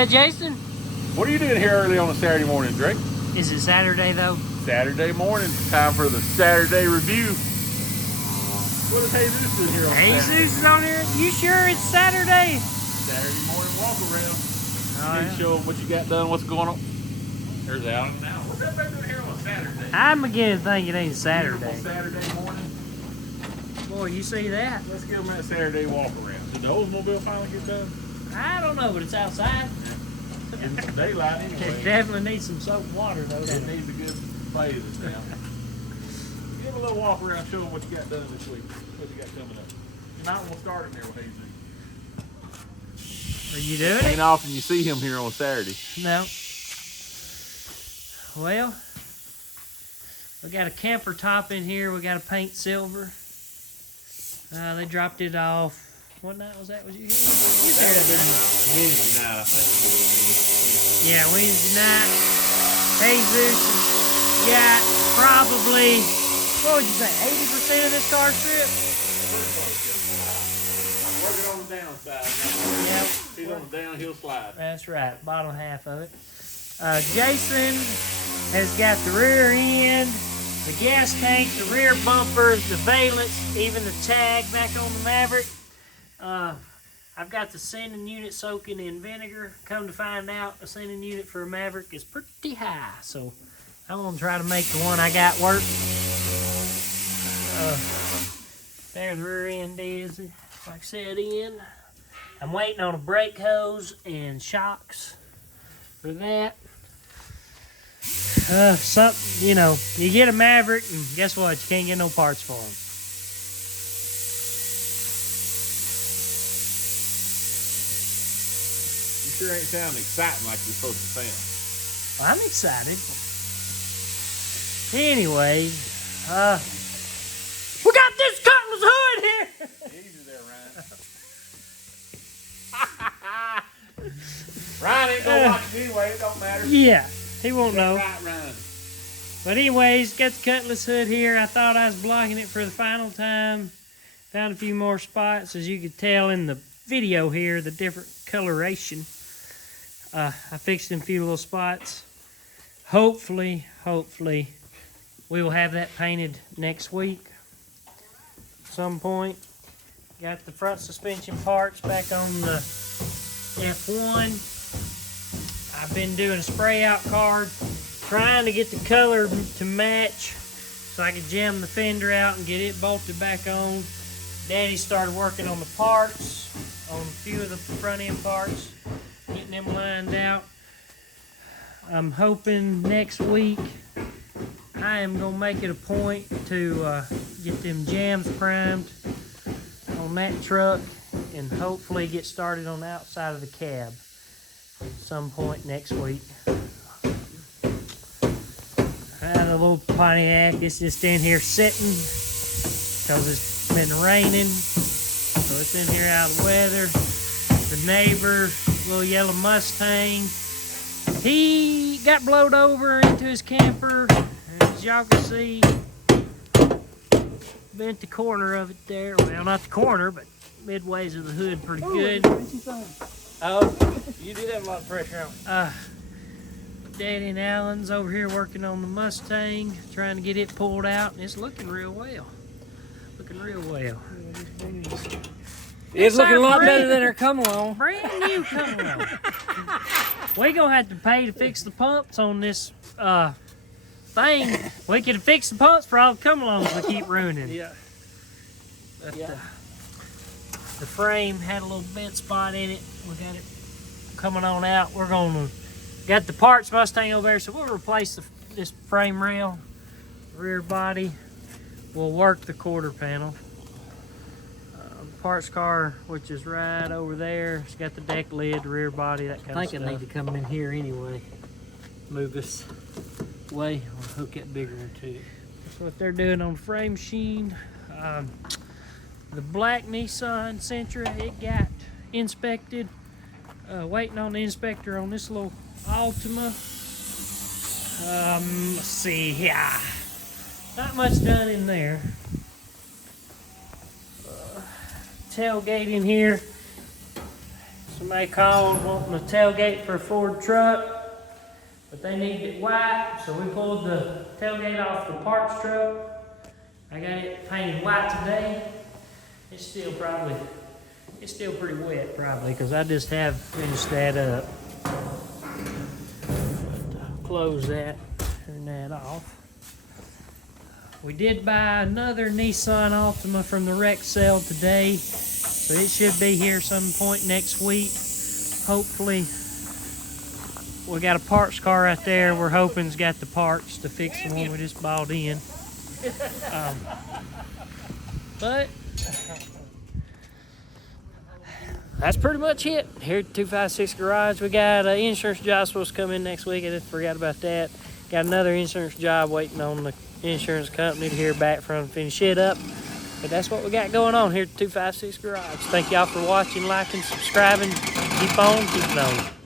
Hey, Jason? What are you doing here early on a Saturday morning, Drake? Is it Saturday, though? Saturday morning, time for the Saturday review. What is Jesus doing here on Jesus Saturday? is on here? You sure it's Saturday? Saturday morning walk around. Oh, You yeah. show them what you got done, what's going on. There's Alan now. What's everybody doing here on Saturday? I'm beginning to think it ain't Saturday. Beautiful Saturday morning. Boy, you see that? Let's give them that Saturday walk around. Did the Oldsmobile finally get done? I don't know, but it's outside. In some daylight It anyway. definitely needs some soap and water, though. It Doesn't it? needs a good phase this now. Give them a little walk around, show them what you got done this week. What you got coming up. Tonight we'll start him here with Jesus. Are you doing Ain't it? often you see him here on Saturday. No. Well, we got a camper top in here. We got to paint silver. They dropped it off. What night was that? Was you here? You That there would have that been Wednesday night, I think. Yeah, Wednesday night. Jesus has got probably, what would you say, 80% of this car strip? I'm working on the downside now. Yep. He's on the downhill slide. That's right, bottom half of it. Jason has got the rear end, the gas tank, the rear bumpers, the valence, even the tag back on the Maverick. I've got the sending unit soaking in vinegar. Come to find out, a sending unit for a Maverick is pretty high, so I'm gonna try to make the one I got work. There the rear end is, like I said, in. I'm waiting on a brake hose and shocks for that. Something, you know, you get a Maverick and guess what? You can't get no parts for them. You sure ain't sounding exciting like you're supposed to sound. I'm excited. Anyway, we got this Cutlass hood here. Easy there, Ryan. Ryan ain't gonna watch it anyway, it don't matter. Yeah, he won't know. Right, Ryan. But anyways, got the Cutlass hood here. I thought I was blocking it for the final time. Found a few more spots, as you could tell in the video here, the different coloration. I fixed in a few little spots. Hopefully, we will have that painted next week. Some point. Got the front suspension parts back on the F1. I've been doing a spray out card, trying to get the color to match so I could jam the fender out and get it bolted back on. Daddy started working on the parts, on a few of the front end parts, getting them lined out. I'm hoping next week I am going to make it a point to get them jams primed on that truck and hopefully get started on the outside of the cab some point next week. The little Pontiac is just in here sitting because it's been raining, so it's in here out of the weather. The neighbor, little yellow Mustang, he got blowed over into his camper. As y'all can see, bent the corner of it there. Well, not the corner, but midways of the hood pretty good. Oh, you do have a lot of pressure on. Daddy and Alan's over here working on the Mustang, trying to get it pulled out, and it's looking real well. Looking real well. It's looking a lot brand- better than her come along. Brand new coming on. We gonna have to pay to fix the pumps on this thing. We could fix the pumps for all the come-alongs we keep ruining. Yeah. But, Yeah. The frame had a little bent spot in it. We got it coming on out. We're gonna got the parts Mustang over there, so we'll replace this frame rail, rear body. We'll work the quarter panel. The parts car, which is right over there, it's got the deck lid, rear body, that kind I of think stuff. I need to come in here anyway. Move this way or hook it bigger into it. That's what they're doing on the frame machine. The black Nissan Sentra, it got inspected. Waiting on the inspector on this little Altima. Let's see, yeah. Not much done in there. Tailgate in here. Somebody called wanting a tailgate for a Ford truck, but they needed it white, so we pulled the tailgate off the parts truck. I got it painted white today. It's still pretty wet probably, because I just have finished that up. Close that, turn that off. We did buy another Nissan Altima from the wreck sale today, so it should be here some point next week. Hopefully, we got a parts car right there. We're hoping's got the parts to fix the one we just bought in. But that's pretty much it here at 256 Garage. We got an insurance job supposed to come in next week. I just forgot about that. Got another insurance job waiting on the insurance company to hear back from, finish it up. But that's what we got going on here at 256 Garage. Thank y'all for watching, liking, subscribing. Keep on keeping on.